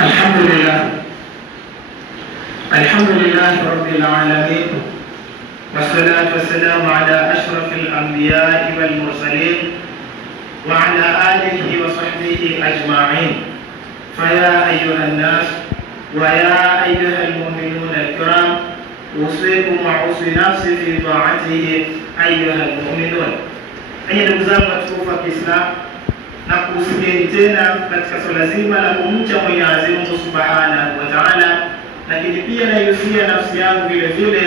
الحمد لله رب العالمين، والصلاة والسلام على أشرف الأنبياء والمرسلين وعلى آله وصحبه أجمعين. فيا أيها الناس ويا أيها المؤمنون الكرام، أوصيكم وأوصي نفسي في طاعته أيها المؤمنون. Enyi ndugu zangu watukufu wa Kiislamu, na kuhusieni tena katika swala zima la kumcha Mwenyezi Mungu Subhanahu wa Ta'ala, lakini pia naihusia nafsi yangu vile vile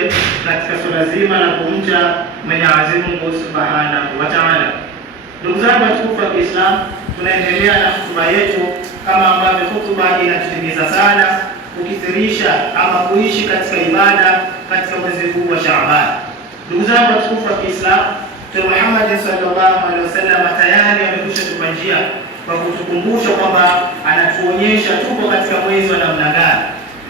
katika swala zima la kumcha Mwenyezi Mungu Subhanahu wa Ta'ala. Ndugu zangu watukufu wa Kiislamu, tunaendelea na hotuba yetu kama ambavyo hotuba inatuhimiza sana kukithirisha ama kuishi katika ibada katika mwezi huu wa Shaaban. Ndugu zangu watukufu wa Kiislamu, Mtume Muhammad sallallahu alaihi wasallam tayari amekwisha tupa njia kwa kutukumbusha kwamba anatuonyesha tupo katika mwezi wa namna gani.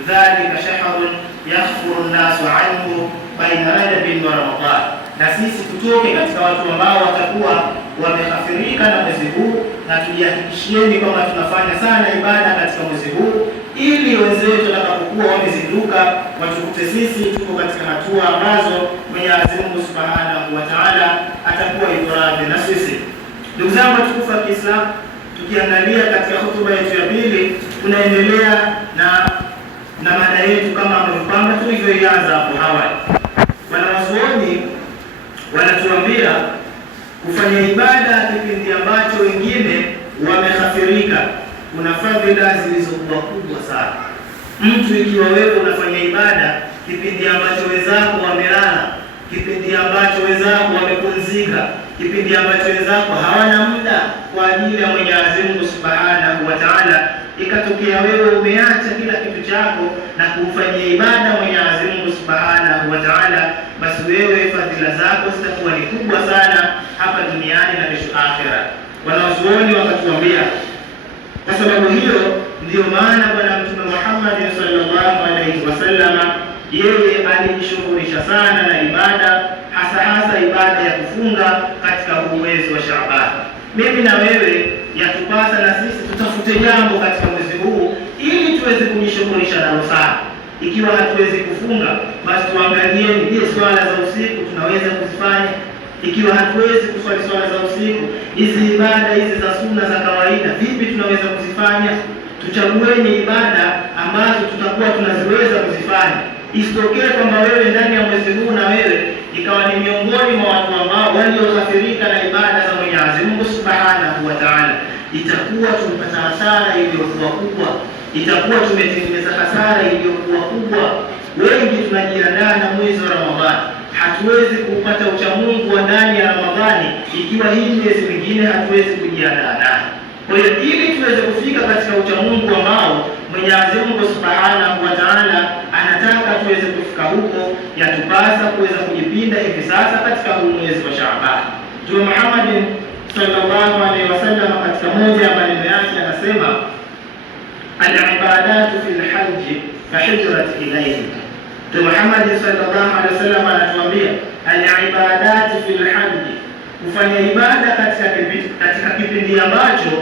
Dhalika shahrun yaghfuru an-nasu anhu baina Rajabin wa Ramadhan, na sisi tutoke katika watu ambao watakuwa wamekafirika na mwezi huu, na tujihakikishieni kwamba tunafanya sana ibada katika mwezi huu, ili wenzetu watakapokuwa wamezinduka watukute sisi tuko katika hatua ambazo Mwenyezi Mungu Subhanahu wa Ta'ala atakuwa radhi na sisi. Ndugu zangu watukufu wa Kiislamu, tukiangalia katika hotuba yetu ya pili, tunaendelea na mada yetu kama ambavyo tulivyoianza hapo awali. Wanawazuoni wanatuambia kufanya ibada kipindi ambacho wengine wamekafirika kuna fadhila zilizokuwa kubwa sana. Mtu ikiwa wewe unafanya ibada kipindi ambacho wenzako wamelala, kipindi ambacho wenzako wamepumzika, kipindi ambacho wenzako hawana muda kwa ajili ya Mwenyezi Mungu Subhanahu wa Ta'ala, ikatokea wewe umeacha kila kitu chako na kumfanyia ibada Mwenyezi Mungu Subhanahu wa Ta'ala, basi wewe fadhila zako zitakuwa ni kubwa sana hapa duniani na kesho akhera. Wanazuoni wakatuambia, kwa sababu hiyo ndio maana Bwana Mtume Muhammad sallallahu alaihi wasallam yeye alijishughulisha sana na ibada, hasa ibada ya kufunga katika mwezi wa Shaaban. Mimi na wewe yatupasa na sisi tutafute jambo katika mwezi huu ili tuweze kujishughulisha nalo sana. Ikiwa hatuwezi kufunga, basi tuangalieni, je, swala za usiku tunaweza kuzifanya? Ikiwa hatuwezi kuswali swala za usiku, hizi ibada hizi za sunna za kawaida vipi tunaweza kuzifanya? Tuchagueni ibada ambazo tutakuwa tunaziweza kuzifanya. Isitokee kwamba wewe ndani ya mwezi huu na wewe ikawa ni miongoni mwa watu ambao waliokafirika na ibada za Mwenyezi Mungu Subhanahu wa Ta'ala. Itakuwa tumepata hasara iliyokuwa kubwa, itakuwa tumetengeneza hasara iliyokuwa kubwa. Wengi tunajiandaa na mwezi wa Ramadhani, hatuwezi kupata uchamungu wa ndani ya Ramadhani ikiwa hii miezi mingine hatuwezi kujiandaa nayo. Kwa hiyo ili tuweze kufika katika uchamungu ambao Mwenyezi Mungu Subhanahu wa Ta'ala anataka tuweze kufika huko, yatupasa kuweza kujipinda hivi sasa katika huu mwezi wa Shaaban. Mtume Muhammad sallallahu alaihi wasallam katika moja ya maneno yake anasema, al-ibadatu fil hajj ka hijrat ilayhi. Mtume Muhammad sallallahu alaihi wasallam anatuambia, al-ibadatu fil hajj, kufanya ibada katika kipindi ambacho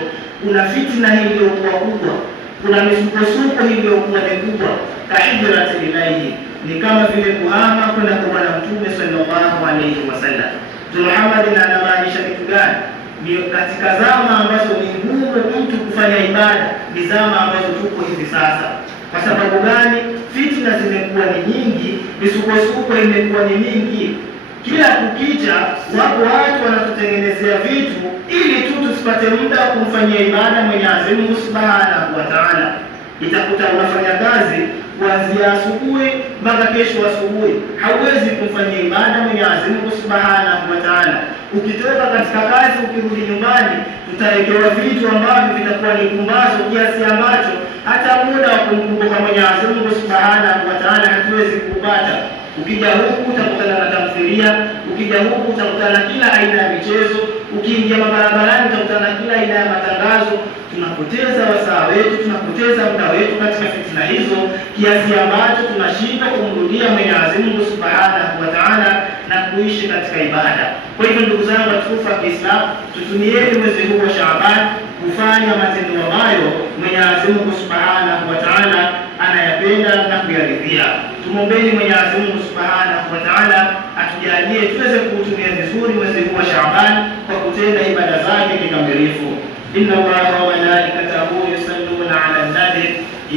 kuna fitna iliyokuwa kubwa, kuna misukosuko iliyokuwa mikubwa, ka hijrat ilayhi, ni kama vile kuhama kwenda kwa Bwana Mtume sallallahu alaihi wasallam. Mtume Muhammad anamaanisha kitu gani? Ni katika zama ambazo ni ngumu mtu kufanya ibada, ni zama ambazo tuko hivi sasa. Kwa sababu gani? Fitna zimekuwa ni nyingi, misukosuko imekuwa ni mingi. Kila kukicha wapo watu wanatutengenezea vitu ili tu tusipate muda wa kumfanyia ibada Mwenyezi Mungu Subhanahu wa Ta'ala. Itakuta unafanya kazi kuanzia asubuhi mpaka kesho asubuhi, hauwezi kumfanyia ibada Mwenyezi Mungu Subhanahu wa Ta'ala. Ukitoka katika kazi ukirudi nyumbani, tutawekewa vitu ambavyo vitakuwa ni kumbazo kiasi ambacho hata muda wa kumkumbuka Mwenyezi Mungu Subhanahu wa Ta'ala hatuwezi kupata. Ukija huku utakutana na tamthilia, ukija huku utakutana na kila aina ya michezo, ukiingia barabarani utakutana na kila aina ya matangazo. Tunapoteza wasaa wetu, tunapoteza muda wetu katika fitna hizo, kiasi ambacho tunashindwa kumrudia Mwenyezi Mungu Subhanahu wa Ta'ala na kuishi katika ibada. Kwa hivyo ndugu zangu watukufu wa Kiislamu, tutumieni mwezi huu wa Shaaban kufanya matendo ambayo Mwenyezi Mungu Subhanahu wa Ta'ala anayapenda na kuyaridhia. Tumwombeni Mwenyezi Mungu Subhanahu wa Ta'ala atujalie tuweze kuutumia vizuri mwezi huu wa Shaaban kwa kutenda ibada zake kikamilifu. Inna Allaha wa malaikatahu yusalluna 'alan nabi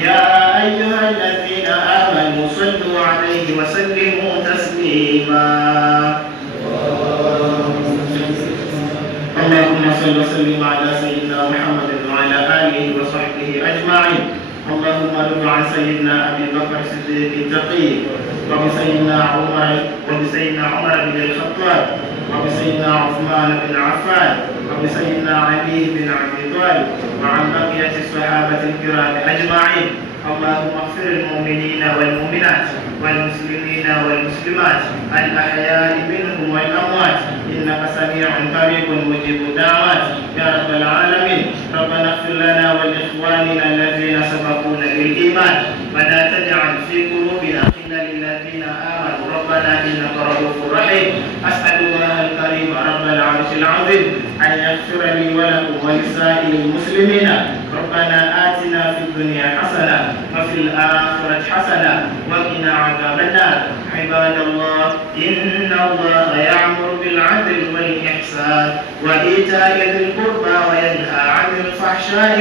ya ayyuhalladhina amanu sallu 'alayhi wa sallimu taslima. اللهم صل وسلم على سيدنا محمد وعلى آله وصحبه أجمعين. اللهم ارض عن سيدنا أبي بكر الصديق التقي وبسيدنا عمر بن الخطاب وبسيدنا عثمان بن عفان وبسيدنا علي بن أبي طالب وعن بقية الصحابة الكرام أجمعين. اللهم اغفر المؤمنين والمؤمنات والمسلمين والمسلمات الأحياء منهم والأموات إنك سميع قريب مجيب الدعوات يا رب العالمين. ربنا اغفر لنا ولإخواننا الذين سبقونا بالإيمان ولا تجعل في قلوبنا غلا للذين آمنوا ربنا إنك رؤوف رحيم. أسأل الله الكريم رب العرش العظيم أن يغفر لي ولكم ولسائر المسلمين. ربنا آتنا في الدنيا حسنة وفي الآخرة حسنة وقنا عذاب النار. عباد الله إن الله يأمر بالعدل والإحسان وإيتاء ذي القربى وينهى عن الفحشاء